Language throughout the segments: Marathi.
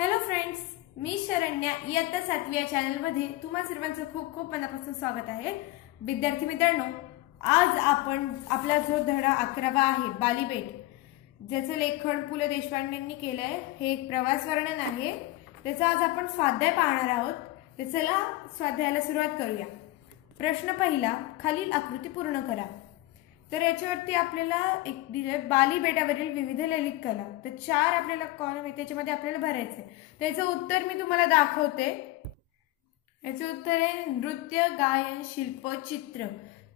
हॅलो फ्रेंड्स, मी शरण्या इयत्ता 7वी या चॅनलमध्ये तुम्हा सर्वांचं खूप खूप मनापासून स्वागत आहे। विद्यार्थी मित्रांनो, आज आपण आपला जो धडा 11वा आहे बालीबेट, ज्याचं लेखन पु ल देशपांडेंनी केलंय, हे एक प्रवास वर्णन आहे। त्याचा आज आपण स्वाध्याय पाहणार आहोत। तर चला स्वाध्यायाला सुरुवात करूया। प्रश्न पहिला, खालील आकृती पूर्ण करा। तर याच्यावरती आपल्याला एक दिले बालीबेटावरील विविध ललित कला। तर 4 आपल्याला कॉलम आहे, त्याच्यामध्ये आपल्याला भरायचे। त्याचं उत्तर मी तुम्हाला दाखवते। याचं उत्तर आहे नृत्य, गायन, शिल्प, चित्र।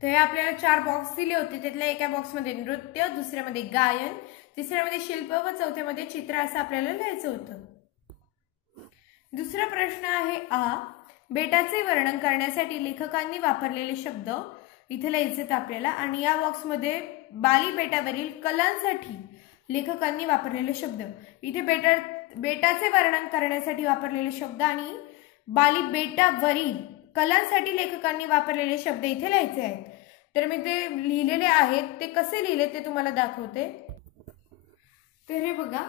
तर हे आपल्याला 4 बॉक्स दिले होते। त्यातल्या एका बॉक्समध्ये नृत्य, दुसऱ्यामध्ये गायन, तिसऱ्यामध्ये शिल्प व चौथ्यामध्ये चित्र असं आपल्याला लिहायचं होतं। दुसरा प्रश्न आहे आ, बेटाचे वर्णन करण्यासाठी लेखकांनी वापरलेले शब्द इथे लिहायचे आपल्याला। आणि या बॉक्स मध्ये बालीबेटावरील कलांसाठी लेखकांनी वापरलेले शब्द, इथे बेटाचे वर्णन करण्यासाठी वापरलेले शब्द आणि बालीबेटावरील कलांसाठी लेखकांनी वापरलेले शब्द इथे लिहायचे आहेत। तर मी ते लिहिलेले आहेत, ते कसे लिहिले ते तुम्हाला दाखवते। तर हे बघा,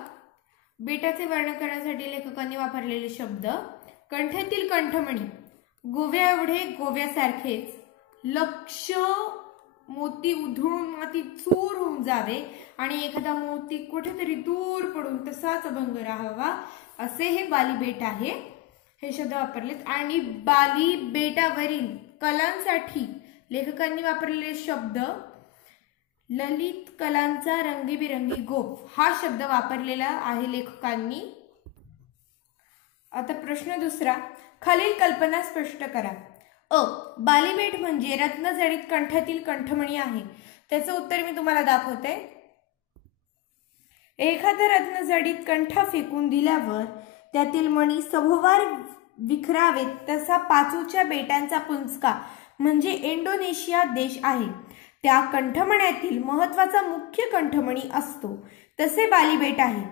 बेटाचे वर्णन करण्यासाठी लेखकांनी वापरलेले शब्द: कंठेतील कंठमणी, गोव्या एवढे गोव्यासारखेच, लक्ष मोती उधळून माती चूर होऊन जावे आणि एखादा मोती कुठेतरी दूर पडून तसाच अभंग राहावा, असे हे बालीबेट आहे। हे शब्द वापरलेत। आणि बालीबेटावरील कलांसाठी लेखकांनी वापरलेले शब्द: ललित कलांचा रंगीबिरंगी गोफ, हा शब्द वापरलेला आहे लेखकांनी। आता प्रश्न दुसरा, खालील कल्पना स्पष्ट करा। अ, बालीबेट म्हणजे रत्नजडित कंठातील कंठमणी आहे। त्याचं उत्तर मी तुम्हाला दाखवते। एखादा रत्नजडित कंठा फेकून दिल्यावर त्यातील मणी सभोवार विखरावेत, तसा पाचूच्या बेटांचा पुंजका म्हणजे इंडोनेशिया देश आहे। त्या कंठमण्यातील महत्वाचा मुख्य कंठमणी असतो, तसे बालीबेट आहे।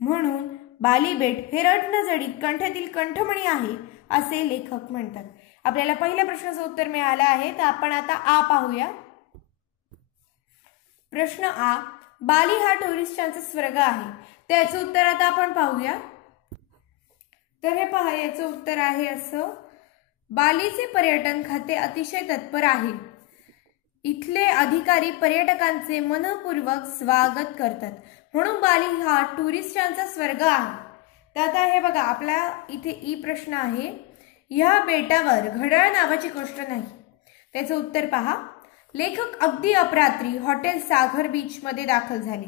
म्हणून बालीबेट हे रत्नजडित कंठातील कंठमणी आहे असे लेखक म्हणतात। आपल्याला पहिल्या प्रश्नाचं उत्तर मिळालं आहे। तर आपण आता आ पाहूया। प्रश्न आ, बाली हा टुरिस्टांचा स्वर्ग आहे। त्याचं उत्तर आता आपण पाहूया। तर हे पहा, याचं उत्तर आहे असं: बालीचे पर्यटन खाते अतिशय तत्पर आहे। इथले अधिकारी पर्यटकांचे मनपूर्वक स्वागत करतात, म्हणून बाली हा टुरिस्टांचा स्वर्ग आहे। तर आता हे बघा, आपला इथे ई प्रश्न आहे, या बेटावर घड्याळ नावाची गोष्ट नाही। त्याचं उत्तर पहा। लेखक अगदी अपरात्री हॉटेल सागर बीच मध्ये दाखल झाले,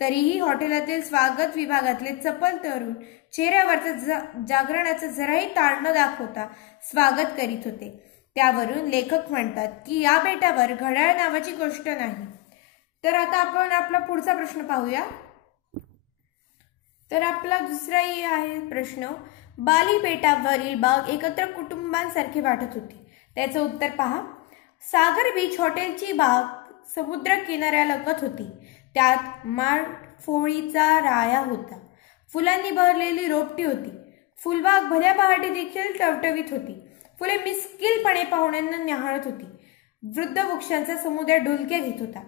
तरीही हॉटेलातील स्वागत विभागातले चपल तरुण चेहऱ्यावरचं जागरणाचं जराही ताळ न दाखवता स्वागत करीत होते। त्यावरून लेखक म्हणतात की या बेटावर घड्याळ नावाची गोष्ट नाही। तर आता आपण आपला पुढचा प्रश्न पाहूया। तर आपला दुसरा आहे प्रश्न, बालीबेटावरील बाग एकत्र कुटुंबांसारखी वाटत होती। त्याचं उत्तर पहा। सागर बीच हॉटेलची बाग समुद्र किनाऱ्या लगत होती। त्यात माळफोळीचा राया होता, फुलांनी बहरलेली रोपटी होती। फुलबाग भल्या पहाटे देखील टवटवीत होती। फुले मिस्किलपणे पाहुण्यांना न्याहाळत होती। वृद्ध वृक्षांचा समुदाय डुलक्या घेत होता,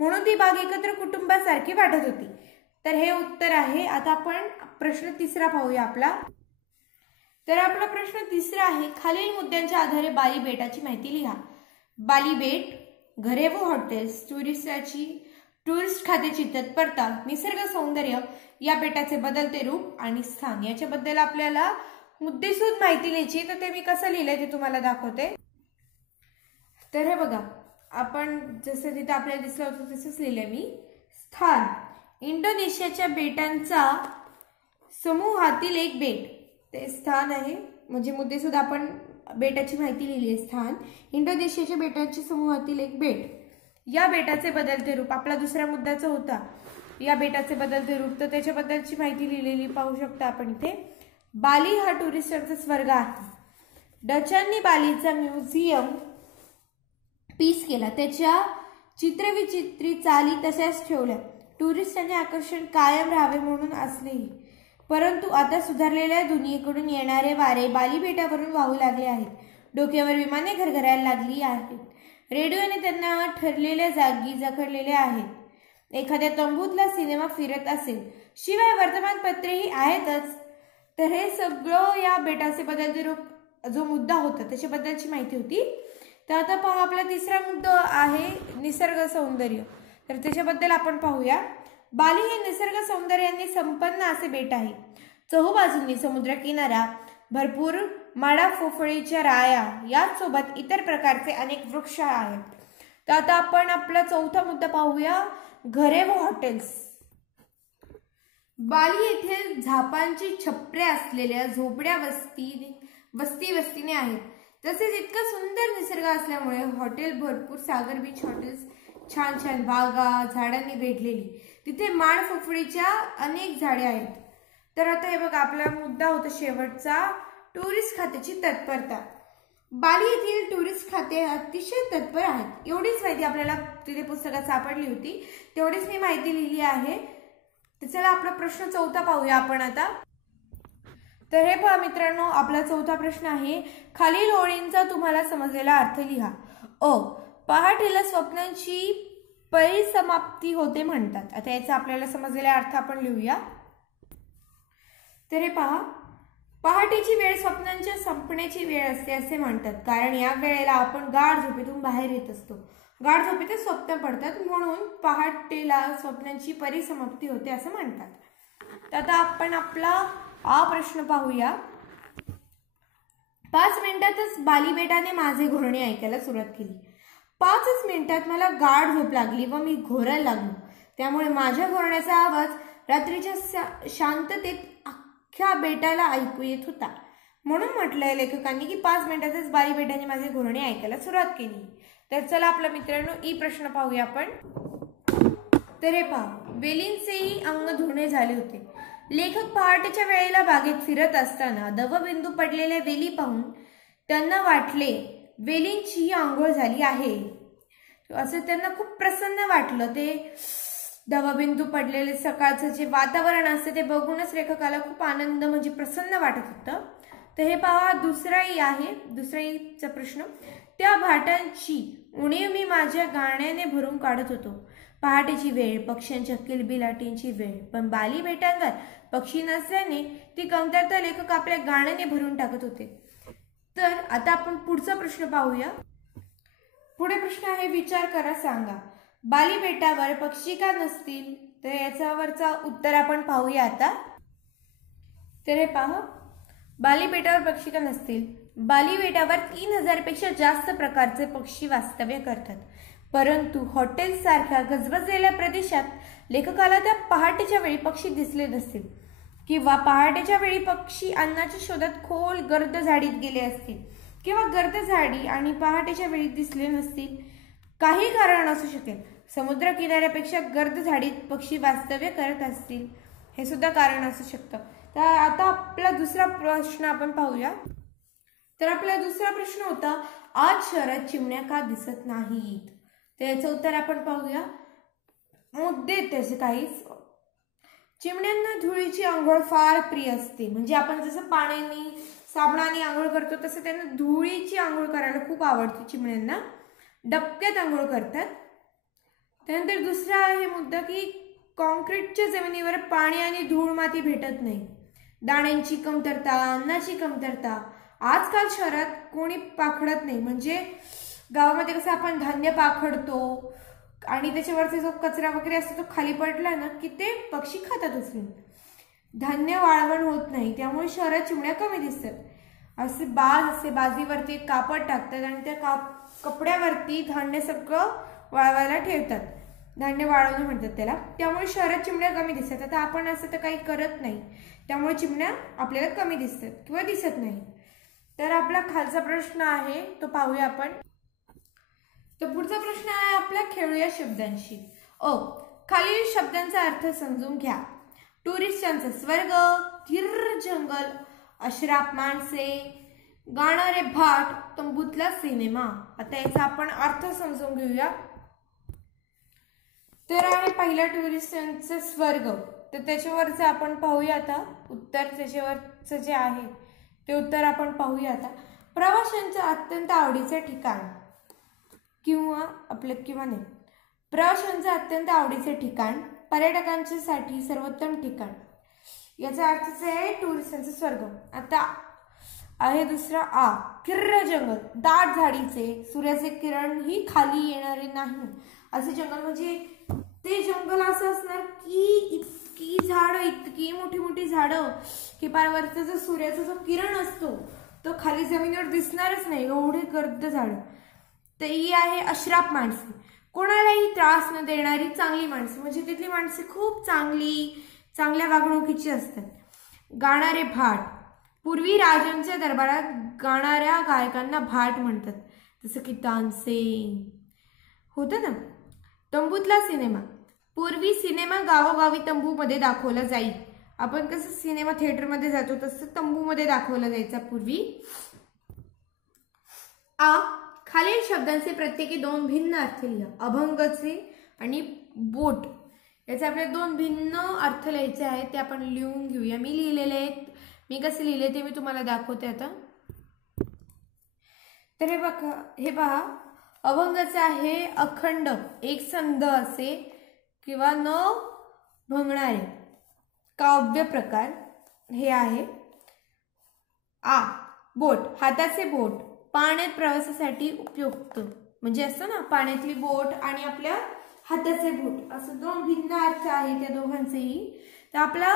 म्हणून ती बाग एकत्र कुटुंबासारखी वाटत होती। तर हे उत्तर आहे। आता आपण प्रश्न तिसरा पाहूया आपला। तर आपला प्रश्न तिसरा आहे, खालील मुद्द्यांच्या आधारे बालीबेटाची माहिती लिहा। बालीबेट, घरे व हॉटेल्स, टुरिस्ट खात्याची तत्परता, निसर्ग सौंदर्य, या बेटाचे बदलते रूप आणि स्थान, याच्याबद्दल आपल्याला मुद्देसूद माहिती लिहायची। तर ते मी कसं लिहिलंय ते तुम्हाला दाखवते। तर हे बघा, आपण जसं तिथे आपल्याला दिसलं होतं तसंच लिहिलंय मी। स्थान, इंडोनेशियाच्या बेटांचा समूहातील एक बेट, ते स्थान आहे। म्हणजे मुद्देसूद आपण बेटाची माहिती लिहिली आहे। स्थान, इंडोनेशियाच्या बेटांच्या समूहातील एक बेट, या बेटाचे बदलते रूप, आपला दुसऱ्या मुद्द्याचा होता या बेटाचे बदलते रूप, तर त्याच्याबद्दलची माहिती लिहिलेली पाहू शकता आपण इथे। बाली हा टुरिस्टांचा स्वर्ग आहे। डचांनी बालीचा म्युझियम पीस केला, त्याच्या चित्रविचित्री चाली तशाच ठेवल्या। टुरिस्टांचे आकर्षण कायम राहावे म्हणून असलेही, परंतु आता सुधारलेल्या दुनियेकडून येणारे वारे बालीबेटावरून वाहू लागले आहेत। डोक्यावर विमाने घरघरायला लागली आहेत। रेडिओने त्यांना ठरलेल्या जागी जखडलेले आहेत। एखाद्या तंबूतला सिनेमा फिरत असेल, शिवाय वर्तमानपत्रेही आहेतच, तर हे सगळं या बेटाचे बद्दल जो मुद्दा होता त्याच्याबद्दलची माहिती होती. तर आता पहा आपला तिसरा मुद्दा आहे निसर्ग सौंदर्य. तर त्याच्याबद्दल आपण पाहूया. बाली हे निसर्ग सौंदर्याने संपन्न असे बेट आहे. चहूबाजूंनी समुद्र किनारा, भरपूर माडा फोफळीच्या राया यासोबत इतर प्रकारचे अनेक वृक्ष आहेत. तर आता आपण आपला चौथा मुद्दा पाहूया, घरे व हॉटेल्स. बाली येथे झापांची छपरे असलेल्या झोपड्या वस्तीने आहेत. तसेच इतका सुंदर निसर्ग असल्यामुळे हॉटेल भरपूर, सागर बीच हॉटेल्स, छान छान बागा झाडांनी वेढलेली, तिथे माड फोफळीच्या अनेक झाडे आहेत. तर आता हे बघा आपला मुद्दा होता शेवटचा, टुरिस्ट खात्याची तत्परता. बाली येथील टुरिस्ट खाते अतिशय तत्पर आहेत. एवढीच माहिती आपल्याला तिथे पुस्तकात सापडली होती, तेवढीच मी माहिती लिहिली आहे. तर चला आपला प्रश्न चौथा पाहूया आपण आता. तर हे पहा मित्रांनो, आपला चौथा प्रश्न आहे, खालील ओळींचा तुम्हाला समजलेला अर्थ लिहा. पहाटेला स्वप्नांची परिसमाप्ती होते म्हणतात. आता याचा आपल्याला समजलेला अर्थ आपण लिहूया. तर हे पहा, पहाटेची वेळ स्वप्नांच्या संपण्याची वेळ असते असे म्हणतात, कारण या वेळेला आपण गाढ झोपेतून बाहेर येत असतो. गाढ झोपेतच स्वप्न पडतात, म्हणून पहाटेला स्वप्नांची परिसमाप्ती होते असं म्हणतात. तर आता आपण आपला हा प्रश्न पाहूया. 5 मिनिटातच बाली बेटाने माझे घोरणे ऐकायला सुरुवात केली. 5च मिनिटात मला गाढ झोप लागली व मी घोरायला लागलो. त्यामुळे माझ्या घोरण्याचा आवाज रात्रीच्या शांततेत अख्ख्या बेटाला ऐकू येत होता. म्हणून म्हटलंय लेखकांनी की 5 मिनिटातच बाली बेटाने माझे घोरणे ऐकायला सुरुवात केली. तर चला आपल्या मित्रांनो ई प्रश्न पाहूया आपण. तर हे पहा, वेलींचेही अंग धुणे झाले होते. लेखक पहाटेच्या वेळेला बागेत फिरत असताना दवबिंदू पडलेल्या वेली पाहून त्यांना वाटले वेलींचीही आंघोळ झाली आहे. असं त्यांना खूप प्रसन्न वाटलं. ते दवबिंदू पडलेले सकाळचं जे वातावरण असतं ते बघूनच लेखकाला खूप आनंद म्हणजे प्रसन्न वाटत होतं. तर हे पहा दुसरा ई आहे. दुसरा ईचा प्रश्न, त्या भाटांची उणीव मी माझ्या गाण्याने भरून काढत होतो. पहाटेची वेळ, पक्ष्यांच्या किलबिलाटींची वेळ, पण बाली बेटांवर पक्षी नसल्याने ती कमतरता लेखक आपल्या गाण्याने भरून टाकत होते. तर आता आपण पुढचा प्रश्न पाहूया. पुढे प्रश्न आहे, विचार करा सांगा. बाली बेटावर पक्षी का नसतील? तर याच्यावरचा उत्तर आपण पाहूया आता. तर हे पहा, बाली बेटावर पक्षी का नसतील? बाली बेटावर 3000 पेक्षा जास्त प्रकारचे पक्षी वास्तव्य करतात. परंतु हॉटेल सारख्या गजबजलेल्या प्रदेशात लेखकाला त्या पहाटेच्या वेळी पक्षी दिसले नसतील, किंवा पहाटेच्या वेळी पक्षी अन्नाच्या शोधात खोल गर्द झाडीत गेले असतील, किंवा गर्द झाडी आणि पहाटेच्या वेळी दिसले नसतील. काही कारण असू शकेल. समुद्र किनाऱ्यापेक्षा गर्द झाडीत पक्षी वास्तव्य करत असतील, हे सुद्धा कारण असू शकतं. तर आता आपला दुसरा प्रश्न आपण पाहूया. तर आपला दुसरा प्रश्न होता, आज शहरात चिमण्या का दिसत नाहीत? तर याचं उत्तर आपण पाहूया. मुद्दे त्याचे काहीच. चिमण्यांना धुळीची आंघोळ फार प्रिय असते. म्हणजे आपण जसं पाण्याने साबणाने आंघोळ करतो तसं त्यांना धुळीची आंघोळ करायला खूप आवडते. चिमण्यांना डबक्यात आंघोळ करतात. त्यानंतर दुसरा आहे मुद्दा की कॉन्क्रीटच्या जमिनीवर पाणी आणि धूळ माती भेटत नाही. दाण्यांची कमतरता, अन्नाची कमतरता. आजकाल शहरात कोणी पाखडत नाही. म्हणजे गावामध्ये कसं आपण धान्य पाखडतो आणि त्याच्यावरचा जो कचरा वगैरे असतो तो खाली पडला ना की ते पक्षी खातात उचलून. धान्य वाळवण होत नाही, त्यामुळे शहरात चिमण्या कमी दिसतात. असे बाजीवरती एक कापड टाकतात आणि त्या कपड्यावरती धान्य सगळं वाळवायला ठेवतात. धान्य वाळवणं म्हणतात त्याला. त्यामुळे शहरात चिमण्या कमी दिसतात. आता आपण असं तर काही करत नाही, त्यामुळे चिमण्या आपल्याला कमी दिसतात किंवा दिसत नाही. तर आपला खालचा प्रश्न आहे तो पाहूया आपण. तर पुढचा प्रश्न आहे आपला, खेळूया शब्दांशी. खालील शब्दांचा अर्थ समजून घ्या. टुरिस्टांचा स्वर्ग, थिर जंगल, अश्राप माणसे, गाणारे भाट, तंबूतला सिनेमा. आता याचा आपण अर्थ समजून घेऊया. तर आहे पहिला टुरिस्टांचा स्वर्ग. तर त्याच्यावरचं आपण पाहूया आता उत्तर. त्याच्यावरचं जे आहे ते उत्तर आपण पाहूया आता. प्रवाशांचं अत्यंत आवडीचे ठिकाण किंवा नाही, प्रवाशांचं अत्यंत आवडीचे ठिकाण, पर्यटकांसाठी सर्वोत्तम ठिकाण. याचा अर्थ आहे टुरिस्टांचा स्वर्ग. आता आहे दुसरा आ, किर्र जंगल, दाट झाडीचे, सूर्याचे किरण ही खाली येणारे नाही असे जंगल. म्हणजे ते जंगल असं असणार की इतकी झाडं, इतकी मोठी मोठी झाडं की पारवरचा जो सूर्याचा जो किरण असतो तो खाली जमिनीवर दिसणारच नाही, एवढे गर्द झाडं. तर ही आहे अश्राप माणसे, कोणालाही त्रास न देणारी चांगली माणसं. म्हणजे तिथली माणसे खूप चांगल्या वागणुकीची असतात. गाणारे भाट, पूर्वी राजांच्या दरबारात गाणाऱ्या गायकांना भाट म्हणतात, जसं की तानसेन होतं ना. तंबूतला सिनेमा, पूर्वी सिनेमा गावोगावी तंबूमध्ये दाखवला जाई. आपण कसं सिनेमा थिएटरमध्ये जातो तसं तंबूमध्ये दाखवला जायचा पूर्वी. आ, खालील शब्दांचे प्रत्येकी 2 भिन्न अर्थ लिहा. अभंगचे आणि बोट याचे आपल्याला 2 भिन्न अर्थ लिहायचे आहेत, ते आपण लिहून घेऊया. मी लिहिलेले आहेत, मी कसे लिहिले ते मी तुम्हाला दाखवते आता. तर हे पहा, अभंगाचे आहे अखंड एकसंध असे किंवा न भंगणारे काव्य प्रकार हे आहे. आ, बोट, हाताचे बोट, पाण्यात प्रवासासाठी उपयुक्त. म्हणजे असतं ना पाण्यातली बोट आणि आपल्या हाताचे बोट, असं 2 भिन्न अर्थ आहे त्या दोघांचेही. तर आपला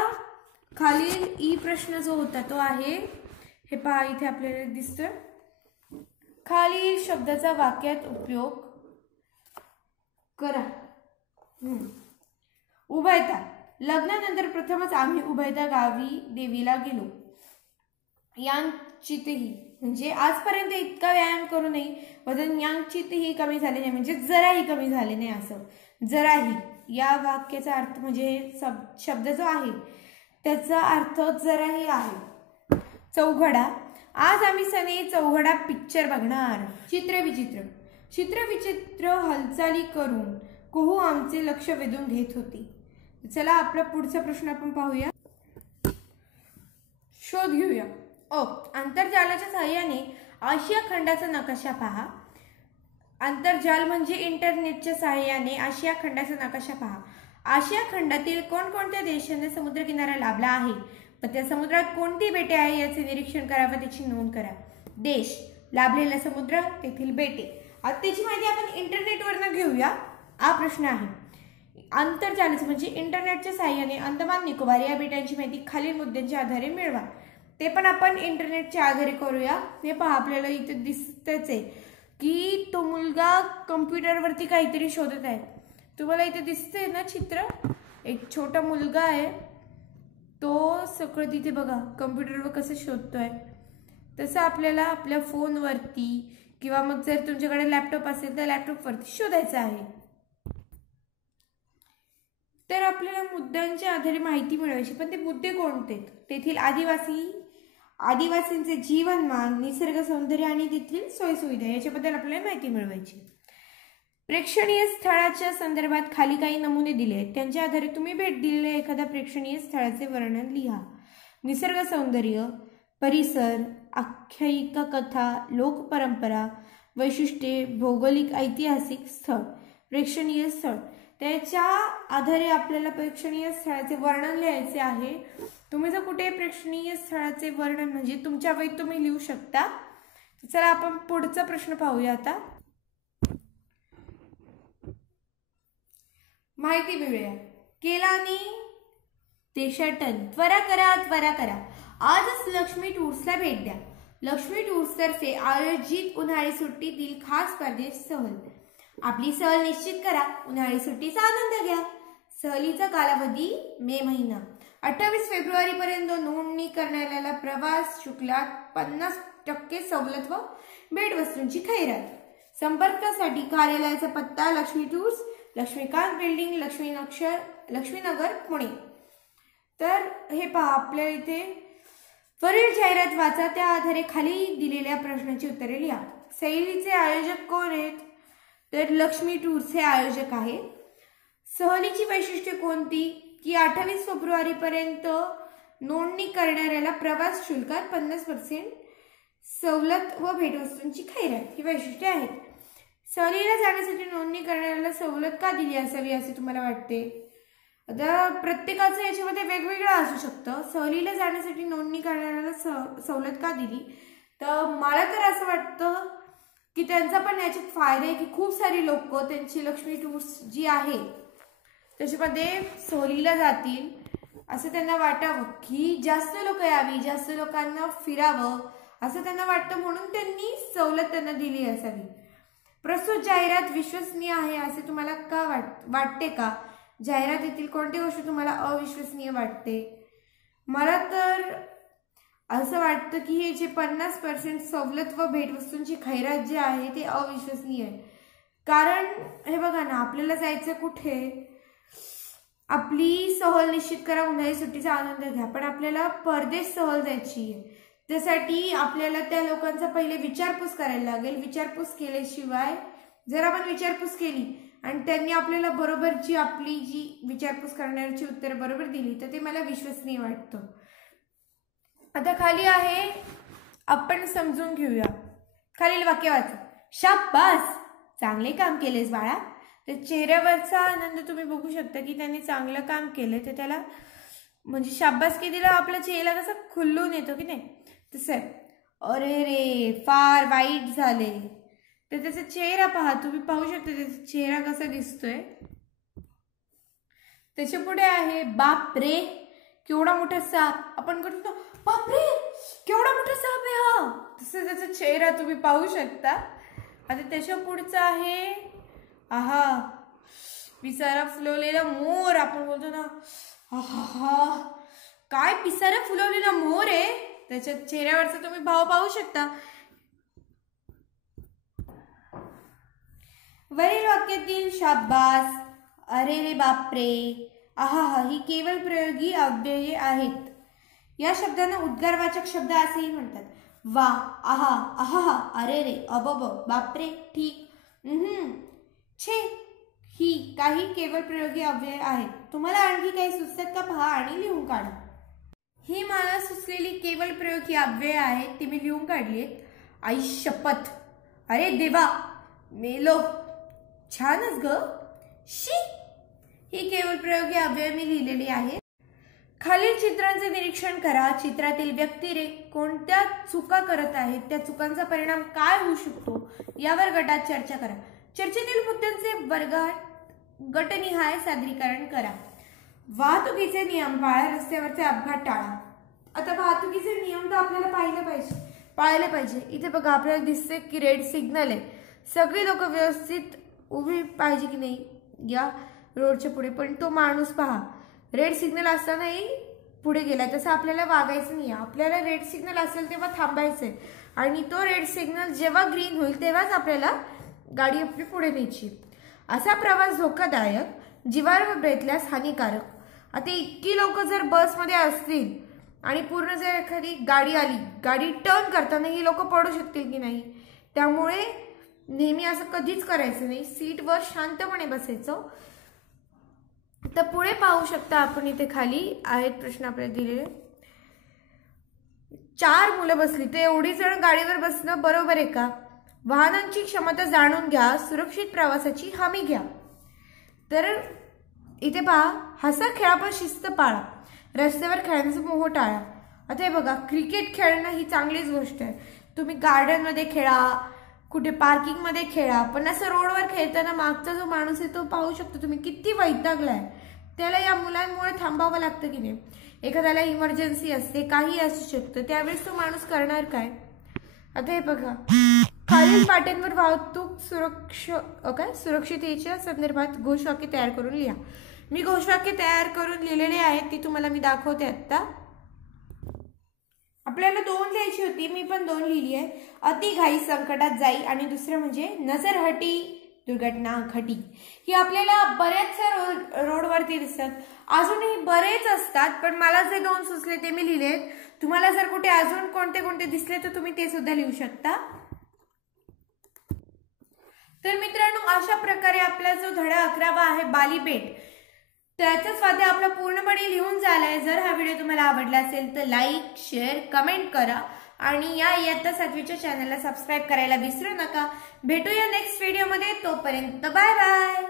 खालील ई प्रश्न जो होता तो आहे, हे पहा इथे आपल्याला दिसतं, खालील शब्दाचा वाक्यात उपयोग करा. उभयता, लग्नानंतर प्रथमच आम्ही उभयता गावी देवीला गेलो. यांचितही, म्हणजे आजपर्यंत इतका व्यायाम करूनही वजन यांचितही कमी झाले नाही, म्हणजे जराही कमी झाले नाही. असं जराही या वाक्याचा अर्थ म्हणजे शब्द जो आहे त्याचा अर्थ जराही आहे. चौघडा, आज आम्ही सने चौघडा पिक्चर बघणार. चित्रविचित्र, चित्रविचित्र हालचाली करून कुहू आमचे लक्ष वेधून घेत होती. चला आपला पुढचा प्रश्न आपण पाहूया, शोध घेऊया. आंतरजालाच्या सहाय्याने आशिया खंडाचा नकाशा पहा. आंतरजाल म्हणजे इंटरनेटच्या सहाय्याने आशिया खंडाचा नकाशा पहा. आशिया खंडातील कोणकोणत्या देशांना समुद्रकिनारा लाभला आहे व त्या समुद्रात कोणती बेटे आहे याचे निरीक्षण करा व त्याची नोंद करा. देश, लाभलेला समुद्र, तेथील बेटे. आता त्याची माहिती आपण इंटरनेटवरनं घेऊया. हा प्रश्न आहे. आंतरजालाचे म्हणजे इंटरनेटच्या सहाय्याने अंदमान निकोबार या बेटांची माहिती खालील मुद्द्यांच्या आधारे मिळवा. ते पण आपण इंटरनेटच्या आधारे करूया. हे पहा, आपल्याला इथे दिसतच आहे की तो मुलगा कम्प्युटरवरती काहीतरी शोधत आहे. तुम्हाला इथे दिसतंय ना चित्र, एक छोटा मुलगा आहे, तो सगळं तिथे बघा कम्प्युटरवर कसं शोधतोय. तसं आपल्याला आपल्या फोनवरती किंवा मग जर तुमच्याकडे लॅपटॉप असेल तर लॅपटॉपवरती शोधायचं आहे. तर आपल्याला मुद्द्यांच्या आधारे माहिती मिळवायची. पण ते मुद्दे कोणते? तेथील आदिवासींचे जीवनमान, निसर्ग सौंदर्य आणि तेथील सोयीसुविधा याच्याबद्दल आपल्याला माहिती मिळवायची. प्रेक्षणीय स्थळाच्या संदर्भात खाली काही नमुने दिले आहेत, त्यांच्या आधारे तुम्ही भेट दिलेल्या एखाद्या प्रेक्षणीय स्थळाचे वर्णन लिहा. निसर्ग सौंदर्य, परिसर, आख्यायिका, कथा, लोकपरंपरा, वैशिष्ट्ये, भौगोलिक ऐतिहासिक स्थळ, प्रेक्षणीय स्थळ. त्याच्या आधारे आपल्याला प्रेक्षणीय स्थळाचे वर्णन लिहायचे आहे. तुम्ही जर कुठे प्रेक्षणीय स्थळाचे वर्णन म्हणजे तुमच्या वहीत तुम्ही लिहू शकता. चला आपण पुढचा प्रश्न पाहूया आता. माहिती मिळूया. केलानी देशाटन, त्वरा करा त्वरा करा. आजच लक्ष्मी टूर्सला भेट द्या. लक्ष्मी टूर्स तर्फे आयोजित उन्हाळी सुट्टीतील खास परदेश सहल. आपली सहल निश्चित करा, उन्हाळी सुट्टीचा आनंद घ्या. सहलीचा कालावधी मे महिना. 28 फेब्रुवारीपर्यंत नोंदणी करणाऱ्याला प्रवास शुल्कात 50% सवलत व भेटवस्तूंची खैरात. संपर्कासाठी कार्यालयाचा पत्ता लक्ष्मी टूर्स, लक्ष्मीकांत बिल्डिंग, लक्ष्मीनगर, पुणे. तर हे पहा, आपल्या इथे वरील जाहिरात वाचा, त्या आधारे खाली दिलेल्या प्रश्नाची उत्तरे लिहा. सहलीचे आयोजक कोण आहेत? तर लक्ष्मी टूर्स हे आयोजक आहे. सहलीची वैशिष्ट्ये कोणती? की 28 फेब्रुवारीपर्यंत नोंदणी करणाऱ्याला प्रवास शुल्कात 50% सवलत व भेटवस्तूंची खैरात ही वैशिष्ट्ये आहेत. सहलीला जाण्यासाठी नोंदणी करणाऱ्याला सवलत का दिली असावी असे तुम्हाला वाटते? आता प्रत्येकाचं याच्यामध्ये वेगवेगळं असू शकतं. सहलीला जाण्यासाठी नोंदणी करणाऱ्याला सवलत का दिली, तर मला तर असं वाटतं की त्यांचा पण याच्यात फायदा आहे की खूप सारी लोक त्यांची लक्ष्मी टूर्स जी आहे त्याच्यामध्ये सहलीला जातील असं त्यांना वाटावं, की जास्त लोक यावी, जास्त लोकांना फिरावं असं त्यांना वाटतं, म्हणून त्यांनी सवलत त्यांना दिली असावी. प्रस्तुत जाहिरात विश्वसनीय आहे असे तुम्हाला का वाटते का? जाहिरातीतील कोणती गोष्ट तुम्हाला अविश्वसनीय वाटते? मला तर असं वाटतं की हे जे 50% सवलत व भेटवस्तूंची खैरात जे आहे ते अविश्वसनीय आहे. कारण हे बघा ना, आपल्याला जायचं कुठे, आपली सहल निश्चित करा, उन्हाळी सुट्टीचा आनंद घ्या, पण आपल्याला परदेश सहल जायची आहे. त्यासाठी आपल्याला त्या लोकांचा पहिले विचारपूस करायला लागेल. विचारपूस केल्याशिवाय जर आपण विचारपूस केली आणि त्यांनी आपल्याला बरोबर आपली जी विचारपूस करण्याची उत्तरं बरोबर दिली तर ते मला विश्वसनीय वाटतं. आता खाली आहे, आपण समजून घेऊया. खालील वाक्य वाचा. शाबास, चांगले काम केलेस बाळा. तर चेहऱ्यावरचा आनंद तुम्ही बघू शकता की त्यांनी चांगलं काम केलं, तर त्याला म्हणजे शाबासकी दिला, आपल्या चेहऱ्याला कसं खुलून येतो की नाही तसं. अरे रे फार वाईट झाले, तर त्याचा चेहरा पहा, तुम्ही पाहू शकता त्याचा चेहरा कसा दिसतोय. त्याच्या पुढे आहे बाप रे केवढा मोठा साप. आपण करतो बाप रे केवढा मोठा साप आहे हा, तसं त्याचा चेहरा तुम्ही पाहू शकता. आता त्याच्या पुढचा आहे आहा पिसारा फुलवलेला मोर. आपण बोलतो ना आहा काय पिसारा फुलवलेला मोर आहे, त्याच्या चेहऱ्यावरचा तुम्ही भाव पाहू शकता. वरील वाक्यातील शाबास, अरे रे बापरे, आहा ही केवळ प्रयोगी अव्यये आहेत. या शब्दांना उद्गारवाचक शब्द असेही म्हणतात. वा, आहा, आहा, अरे रे, अबब, बापरे, ठीक, छे, ही काही केवळ प्रयोगी अव्यय आहेत. तुम्हाला आणखी काही सुचतात का पहा आणि लिहून काढा. ही मला सुचलेली केवळ प्रयोगी अव्यय आहेत, ती मी लिहून काढली आहेत. आई शपथ, अरे देवा, मेलो, छानच ग, शी. ही केवळ प्रयोगी अव्यय मी लिहिलेली आहे. खालील चित्रांचे निरीक्षण करा. चित्रातील व्यक्तिरेख कोणत्या चुका करत आहेत, त्या चुकांचा परिणाम काय होऊ शकतो यावर गटात चर्चा करा. चर्चेतील मुद्द्यांचे वर्गात गटनिहाय सादरीकरण करा. वाहतुकीचे नियम पाळा, रस्त्यावरचे अपघात टाळा. आता वाहतुकीचे नियम तर आपल्याला पाळले पाहिजे. इथे बघा आपल्याला दिसते की रेड सिग्नल आहे, सगळी लोक व्यवस्थित उभी पाहिजे की नाही या रोडच्या पुढे, पण तो माणूस पहा रेड सिग्नल असतानाही पुढे गेलाय. तसं आपल्याला वागायचं नाही. आपल्याला रेड सिग्नल असेल तेव्हा थांबायचंय आणि तो रेड सिग्नल जेव्हा ग्रीन होईल तेव्हाच आपल्याला गाडी आपली पुढे न्यायची. असा प्रवास धोकादायक, जीवावर बेतल्यास हानिकारक. आता इतकी लोक जर बसमध्ये असतील आणि पूर्ण जर एखादी गाडी आली, गाडी टर्न करताना ही लोक पडू शकतील की नाही, त्यामुळे नेहमी असं कधीच करायचं नाही. सीटवर शांतपणे बसायचं. तर पुढे पाहू शकता आपण, इथे खाली आहेत प्रश्न आपल्याला दिलेले. 4 मुलं बसली, तर एवढी जण गाडीवर बसणं बरोबर आहे का? वाहनांची क्षमता जाणून घ्या, सुरक्षित प्रवासाची हमी घ्या. तर इथे पहा, हसा खेळा पण शिस्त पाळा, रस्त्यावर खेळण्याचा मोह टाळा. आता हे बघा, क्रिकेट खेळणं ही चांगलीच गोष्ट आहे. तुम्ही गार्डनमध्ये खेळा, कुठे पार्किंगमध्ये खेळा, पण असं रोडवर खेळताना मागचा जो माणूस आहे तो पाहू शकतो तुम्ही किती वैतागलाय. त्याला या मुलांमुळे थांबावं लागतं की नाही. एखाद्याला इमर्जन्सी असते, काही असू शकतं, त्यावेळेस तो माणूस करणार काय? आता हे बघा, खालील पाट्यांवर वाहतूक सुरक्षिततेच्या संदर्भात घोषवाक्य तयार करून लिहा. मी घोषवाक्य तयार करून लिहिलेले आहेत, ती तुम्हाला मी दाखवते आता. आपल्याला 2 लिहायची होती, मी पण 2 लिहिली आहे. अति घाई संकटात जाई आणि दुसरं म्हणजे नजर हटी दुर्घटना घटी. ही आपल्याला बऱ्याचशा रोडवरती दिसतात, अजूनही बरेच असतात, पण मला जे 2 सुचले ते मी लिहिलेत. तुम्हाला जर कुठे अजून कोणते कोणते दिसले तर तुम्ही ते सुद्धा लिहू शकता. तर मित्रांनो, अशा प्रकारे आपला जो धडा 11वा आहे बालीबेट, त्याचा स्वाध्याय आपला पूर्णपणे लिहून झालाय. जर हा व्हिडिओ तुम्हाला आवडला असेल तर लाईक, शेअर, कमेंट करा आणि या इयत्ता 7वीच्या चॅनलला सबस्क्राईब करायला विसरू नका. भेटूया नेक्स्ट व्हिडिओमध्ये. तोपर्यंत बाय बाय.